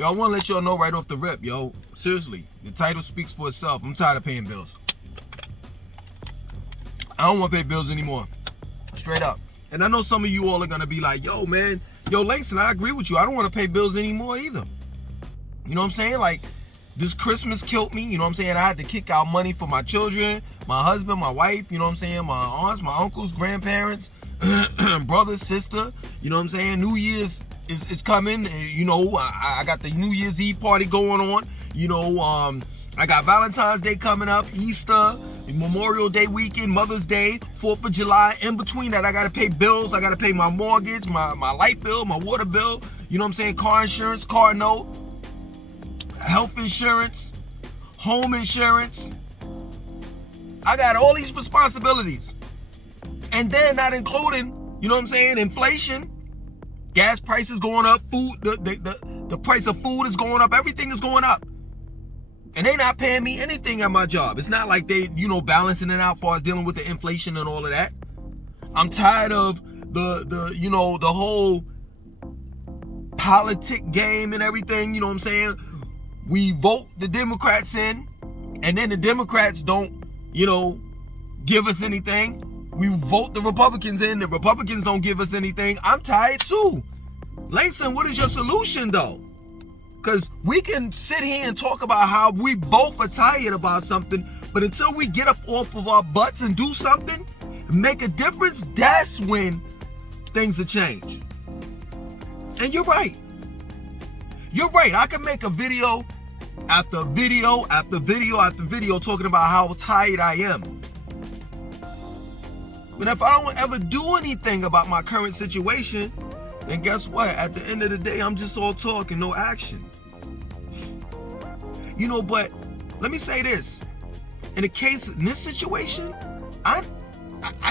Yo, I want to let y'all know right off the rip, yo. Seriously, the title speaks for itself. I'm tired of paying bills. I don't want to pay bills anymore. Straight up. And I know some of you all are going to be like, yo, man. Yo, Langston, I agree with you. I don't want to pay bills anymore either. You know what I'm saying? Like, this Christmas killed me. You know what I'm saying? I had to kick out money for my children, my husband, my wife. You know what I'm saying? My aunts, my uncles, grandparents, brother, sister. You know what I'm saying? New Year's is coming. You know, I got the New Year's Eve party going on. You know, I got Valentine's Day coming up, Easter, Memorial Day weekend, Mother's Day, 4th of July. In between that, I got to pay bills. I got to pay my mortgage, my light bill, my water bill. You know what I'm saying? Car insurance, car note, health insurance, home insurance. I got all these responsibilities. And then not including, you know what I'm saying, inflation. Gas prices going up, food, the price of food is going up, everything is going up. And they not paying me anything at my job. It's not like they, you know, balancing it out as far as dealing with the inflation and all of that. I'm tired of the you know, the whole politic game and everything, you know what I'm saying? We vote the Democrats in, and then the Democrats don't, you know, give us anything. We vote the Republicans in, the Republicans don't give us anything. I'm tired too. Langston, what is your solution though? Because we can sit here and talk about how we both are tired about something, but until we get up off of our butts and do something, make a difference, that's when things will change. And you're right. You're right. I can make a video after video after video after video talking about how tired I am. But if I don't ever do anything about my current situation, then guess what? At the end of the day, I'm just all talk and no action. You know, but let me say this. In this situation, I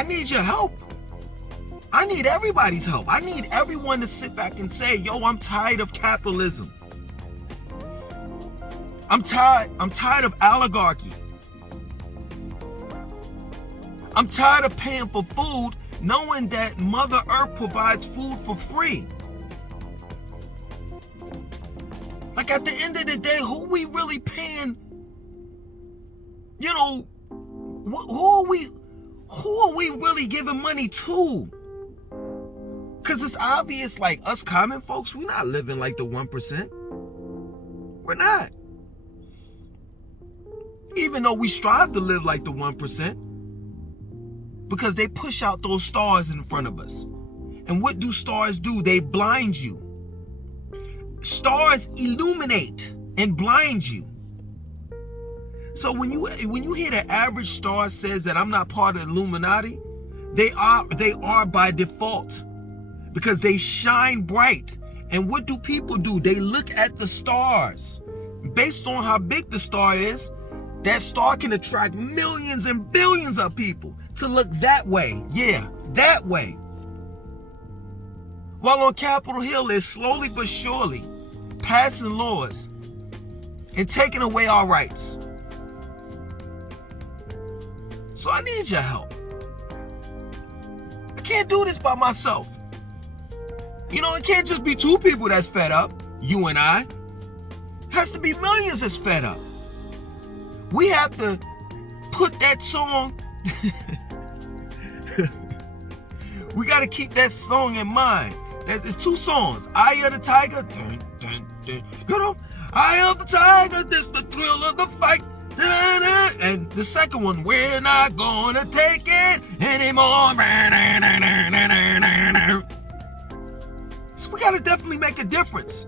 need your help. I need everybody's help. I need everyone to sit back and say, yo, I'm tired of capitalism. I'm tired of oligarchy. I'm tired of paying for food knowing that Mother Earth provides food for free. Like at the end of the day, who we really paying? You know, who are we really giving money to? Because it's obvious, like us common folks, we're not living like the 1%. We're not. Even though we strive to live like the 1%. Because they push out those stars in front of us. And what do stars do? They blind you. Stars illuminate and blind you. So when you hear the average star says that I'm not part of the Illuminati, they are by default. Because they shine bright. And what do people do? They look at the stars. Based on how big the star is, that star can attract millions and billions of people to look that way. Yeah, that way. While on Capitol Hill, they're slowly but surely passing laws and taking away our rights. So I need your help. I can't do this by myself. You know, it can't just be two people that's fed up, you and I. It has to be millions that's fed up. We have to put that song, we got to keep that song in mind. There's two songs. Eye of the Tiger, dun, dun, dun. You know, Eye of the Tiger, this the thrill of the fight. Dun, dun, dun. And the second one, we're not gonna take it anymore. So we got to definitely make a difference.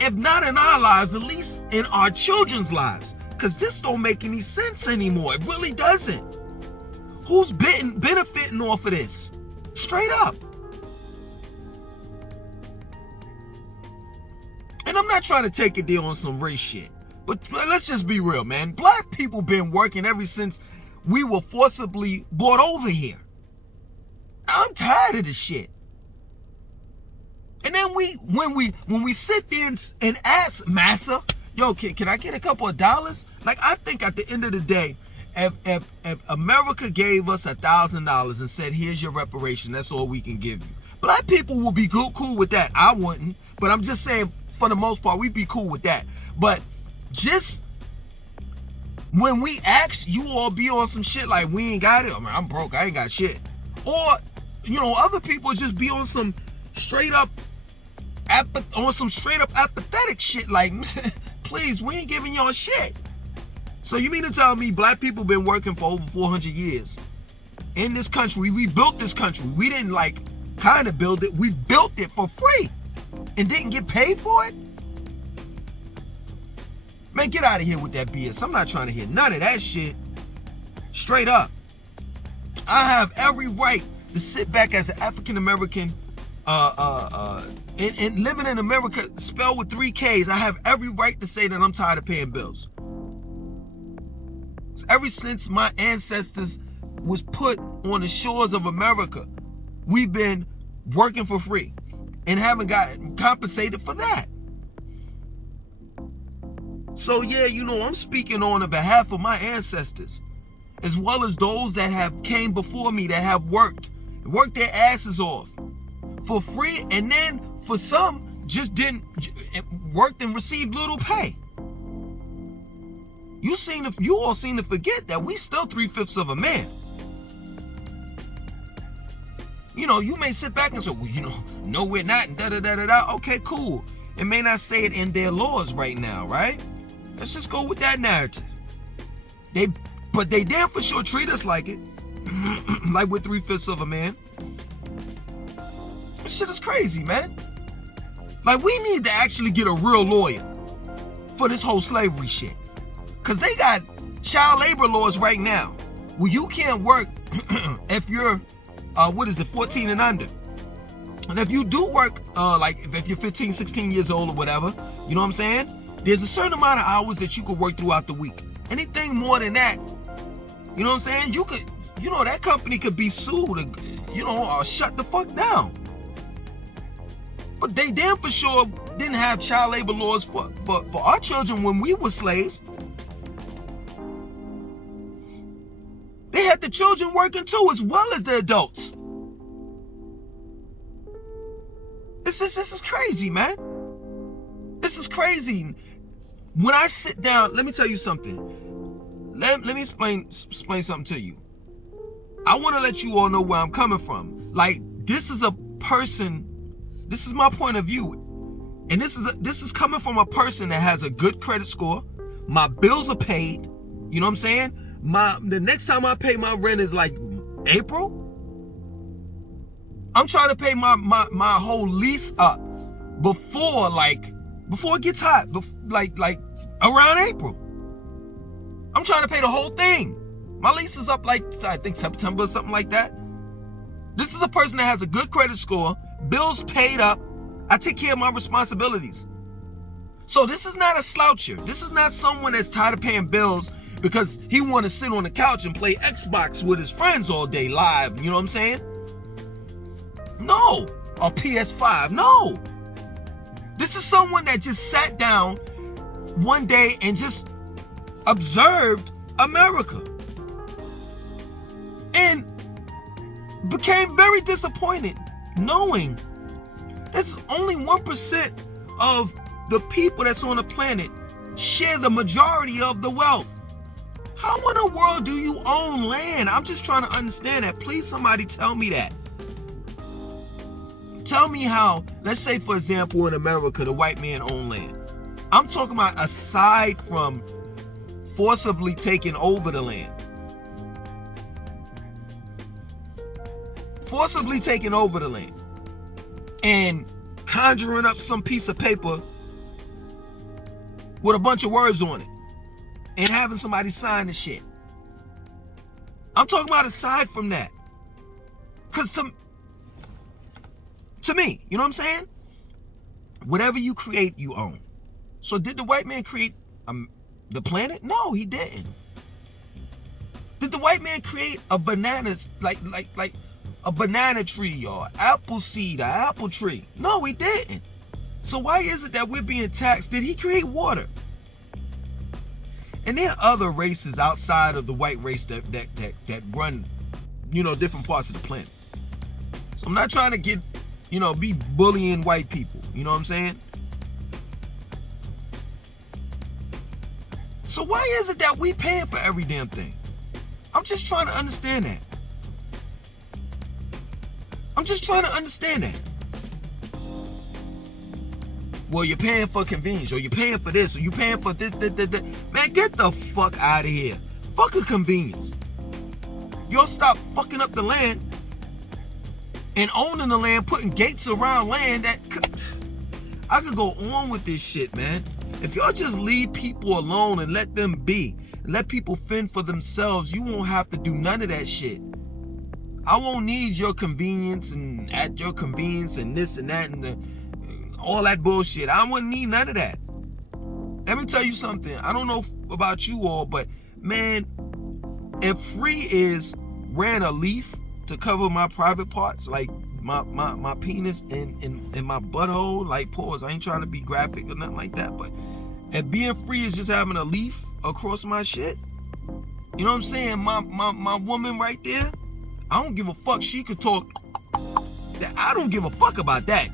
If not in our lives, at least in our children's lives. Because this don't make any sense anymore. It really doesn't. Who's benefiting off of this? Straight up. And I'm not trying to take a deal on some race shit. But let's just be real, man. Black people been working ever since we were forcibly brought over here. I'm tired of this shit. And then when we sit there and ask massa, yo, can I get a couple of dollars? Like, I think at the end of the day, if America gave us $1,000 and said, here's your reparation, that's all we can give you. Black people will be cool with that. I wouldn't. But I'm just saying, for the most part, we'd be cool with that. But just when we ask, you all be on some shit like we ain't got it. I mean, I'm broke, I ain't got shit. Or, other people just be on some straight up apathetic shit like, please, we ain't giving y'all shit. So you mean to tell me black people been working for over 400 years in this country? We built this country. We didn't kind of build it. We built it for free and didn't get paid for it? Man, get out of here with that BS. I'm not trying to hear none of that shit. Straight up. I have every right to sit back as an African American and living in America, spelled with 3 Ks. I have every right to say that I'm tired of paying bills. Ever since my ancestors was put on the shores of America, we've been working for free and haven't gotten compensated for that. So yeah, I'm speaking on the behalf of my ancestors, as well as those that have came before me that have worked their asses off for free, and then for some just didn't work and received little pay. You all seem to forget that we still 3/5 of a man. You may sit back and say, well, no, we're not, and da-da-da-da-da. Okay, cool. It may not say it in their laws right now, right? Let's just go with that narrative. But they damn for sure treat us like it. Like we're 3/5 of a man. This shit is crazy, man. Like, we need to actually get a real lawyer for this whole slavery shit. Because they got child labor laws right now where you can't work if you're, 14 and under. And if you do work, if you're 15, 16 years old or whatever, you know what I'm saying? There's a certain amount of hours that you could work throughout the week. Anything more than that, you know what I'm saying? You could, that company could be sued, or shut the fuck down. But they damn for sure didn't have child labor laws for our children when we were slaves. They had the children working too, as well as the adults. This is crazy, man. This is crazy. When I sit down, let me tell you something. Let me explain something to you. I want to let you all know where I'm coming from. Like, this is a person, this is my point of view. And this is coming from a person that has a good credit score. My bills are paid. You know what I'm saying? The next time I pay my rent is like April. I'm trying to pay my whole lease up before it gets hot, like around April. I'm trying to pay the whole thing. My lease is up I think September or something like that. This is a person that has a good credit score, bills paid up. I take care of my responsibilities. So this is not a sloucher. This is not someone that's tired of paying bills because he want to sit on the couch and play Xbox with his friends all day live. You know what I'm saying? No. Or PS5. No. This is someone that just sat down one day and just observed America and became very disappointed knowing this is only 1% of the people that's on the planet share the majority of the wealth. How in the world do you own land? I'm just trying to understand that. Please, somebody tell me that. Tell me how, let's say, for example, in America, the white man owned land. I'm talking about aside from forcibly taking over the land. Forcibly taking over the land and conjuring up some piece of paper with a bunch of words on it and having somebody sign the shit. I'm talking about aside from that. Because to me, you know what I'm saying? Whatever you create, you own. So did the white man create the planet? No, he didn't. Did the white man create a banana, like a banana tree or apple seed or apple tree? No, he didn't. So why is it that we're being taxed? Did he create water? And there are other races outside of the white race that run, different parts of the planet. So I'm not trying to be bullying white people. You know what I'm saying? So why is it that we paying for every damn thing? I'm just trying to understand that. Well, you're paying for convenience, or you're paying for this, or you're paying for this. Man, get the fuck out of here. Fuck a convenience. If y'all stop fucking up the land and owning the land, putting gates around land, I could go on with this shit, man. If y'all just leave people alone and let them be, and let people fend for themselves, you won't have to do none of that shit. I won't need your convenience and at your convenience and this and that and all that bullshit. I wouldn't need none of that. Let me tell you something. I don't know about you all, but man, if Free ran a leaf to cover my private parts, like my penis and my butthole, like pause, I ain't trying to be graphic or nothing like that, but if being free is just having a leaf across my shit, you know what I'm saying? My woman right there, I don't give a fuck. She could talk. I don't give a fuck about that.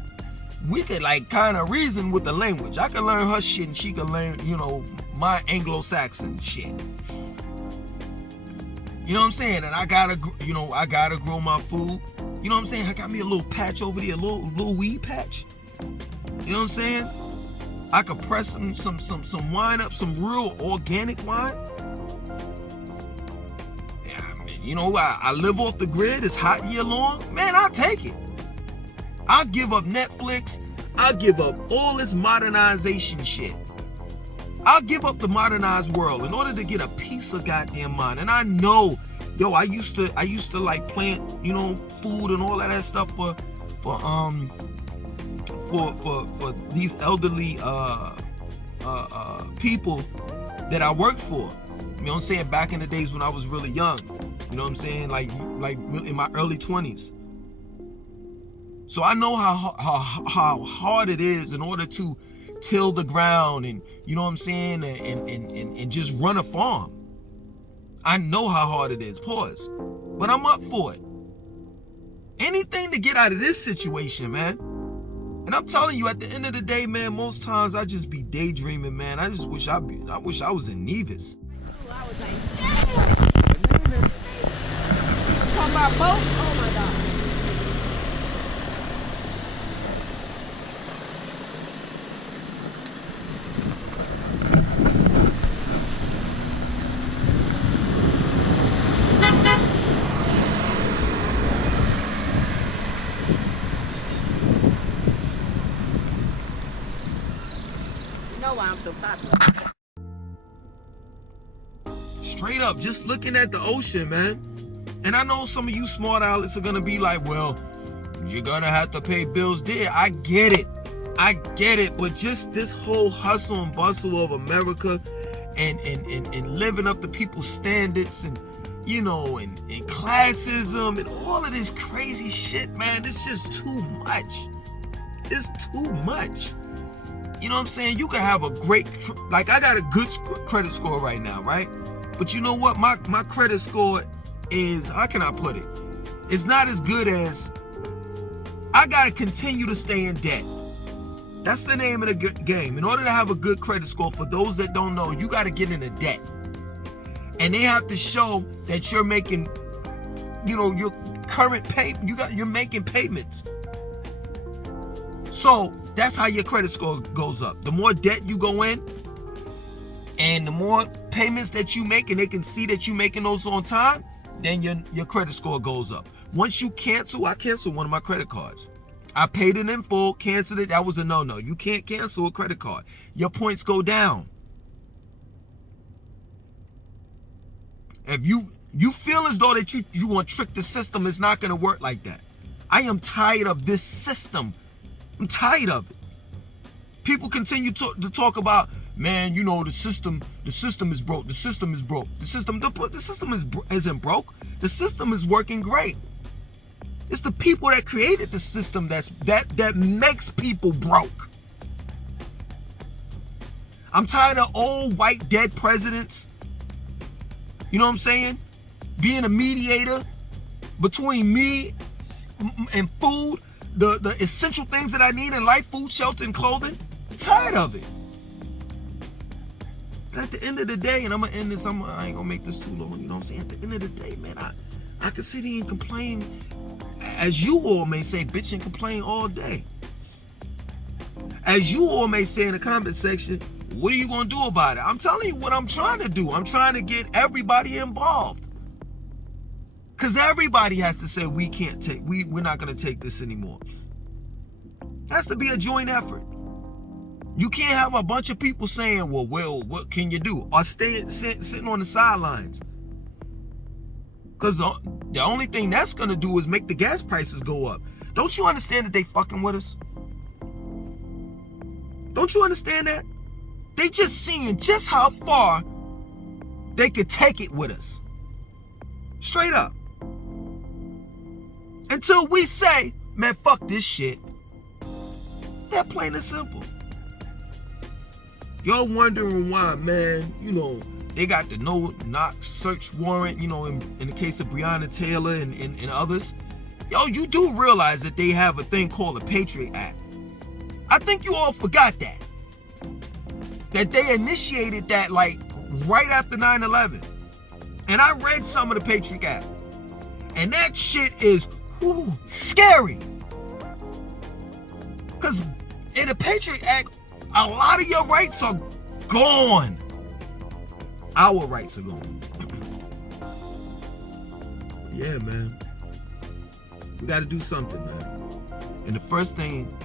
We could like kind of reason with the language. I could learn her shit and she could learn, you know, my Anglo-Saxon shit. You know what I'm saying? And I gotta grow my food. You know what I'm saying? I got me a little patch over there, a little weed patch. You know what I'm saying? I could press some wine up, some real organic wine. Yeah, I mean, you know, I live off the grid. It's hot year long. Man, I'll take it. I'll give up Netflix. I'll give up all this modernization shit. I'll give up the modernized world in order to get a piece of goddamn mind. And I know, yo, I used to like plant, you know, food and all of that stuff for these elderly people that I worked for. You know what I'm saying? Back in the days when I was really young. You know what I'm saying? Like in my early 20s. So I know how hard it is in order to till the ground and, you know what I'm saying, and just run a farm. I know how hard it is. Pause. But I'm up for it. Anything to get out of this situation, man. And I'm telling you, at the end of the day, man, most times I just be daydreaming, man. I just wish I was in Nevis. I was like, Nevis. Talking about boat? Oh my God. Why I'm so popular. Straight up, just looking at the ocean, man. And I know some of you smart outlets are gonna be like, well, you're gonna have to pay bills there. I get it, but just this whole hustle and bustle of America and living up to people's standards and, you know, and classism and all of this crazy shit, man, it's just too much. It's too much. You know what I'm saying? You can have a great, like I got a good credit score right now, right? But you know what? My credit score is, how can I put it? It's not as good as, I got to continue to stay in debt. That's the name of the game. In order to have a good credit score, for those that don't know, you got to get into debt. And they have to show that you're making, you know, your current you're making payments. So that's how your credit score goes up. The more debt you go in and the more payments that you make and they can see that you're making those on time, then your credit score goes up. Once you cancel, I canceled one of my credit cards. I paid it in full, canceled it. That was a no-no. You can't cancel a credit card. Your points go down. If you feel as though that you want to trick the system, it's not going to work like that. I am tired of this system. I'm tired of it. People continue to talk about, man, you know, the system is broke. The system is broke. The system isn't broke. The system is working great. It's the people that created the system that makes people broke. I'm tired of old white dead presidents. You know what I'm saying? Being a mediator between me and food. The essential things that I need in life, food, shelter, and clothing. I'm tired of it. But at the end of the day, and I'm gonna end this, I ain't gonna make this too long, you know what I'm saying? At the end of the day, man, I can sit here and complain, as you all may say, bitch and complain all day. As you all may say in the comment section, what are you gonna do about it? I'm telling you what I'm trying to do. I'm trying to get everybody involved. Cause everybody has to say we're not gonna take this anymore. It has to be a joint effort. You can't have a bunch of people saying, well, what can you do? Or sitting on the sidelines. Because the only thing that's going to do is make the gas prices go up. Don't you understand that they fucking with us? Don't you understand that? They just seeing just how far they could take it with us. Straight up. Until we say, man, fuck this shit. That plain and simple. Y'all wondering why, man, you know, they got the no-knock search warrant, you know, in the case of Breonna Taylor and others. Yo, you do realize that they have a thing called the Patriot Act. I think you all forgot that. That they initiated that, like, right after 9/11. And I read some of the Patriot Act. And that shit is, scary. Because in the Patriot Act, a lot of your rights are gone. Our rights are gone. Yeah, man. We got to do something, man. And the first thing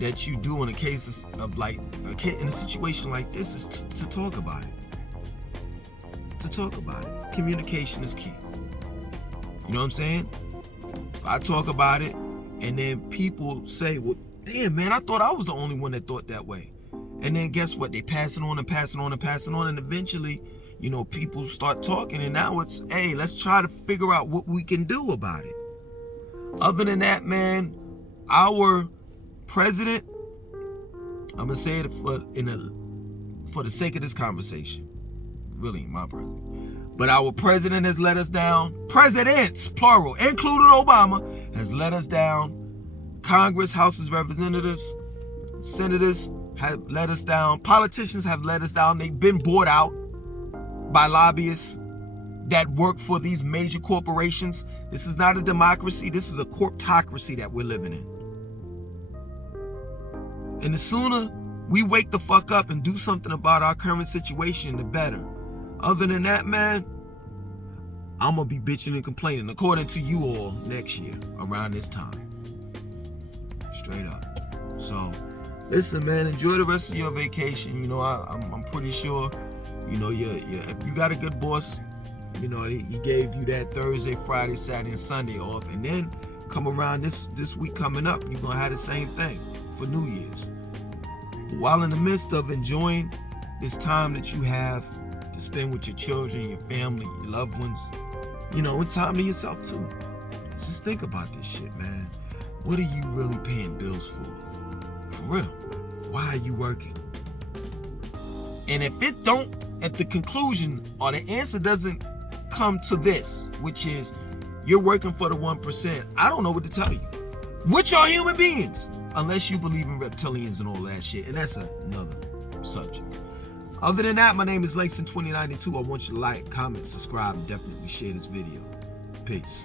that you do in a case of like, in a situation like this is to talk about it. To talk about it. Communication is key. You know what I'm saying? I talk about it, and then people say, well, damn, man, I thought I was the only one that thought that way. And then guess what? They pass it on and pass it on and pass it on. And eventually, you know, people start talking. And now it's, hey, let's try to figure out what we can do about it. Other than that, man, our president, I'm going to say it for the sake of this conversation. Really, my president. But our president has let us down. Presidents, plural, including Obama, has let us down. Congress, House of Representatives, senators have let us down. Politicians have let us down. They've been bought out by lobbyists that work for these major corporations. This is not a democracy. This is a corptocracy that we're living in. And the sooner we wake the fuck up and do something about our current situation, the better. Other than that, man, I'm going to be bitching and complaining, according to you all, next year around this time. Straight up. So, listen, man, enjoy the rest of your vacation. You know, I'm pretty sure, you know, if you got a good boss, you know, he gave you that Thursday, Friday, Saturday, and Sunday off. And then come around this week coming up, you're going to have the same thing for New Year's. But while in the midst of enjoying this time that you have to spend with your children, your family, your loved ones, you know, and time to yourself too. Just think about this shit, man. What are you really paying bills for? For real. Why are you working? And if the conclusion or the answer doesn't come to this, which is you're working for the 1%, I don't know what to tell you. Which are human beings, unless you believe in reptilians and all that shit, and that's another subject. Other than that, my name is Langston2092. I want you to like, comment, subscribe, and definitely share this video. Peace.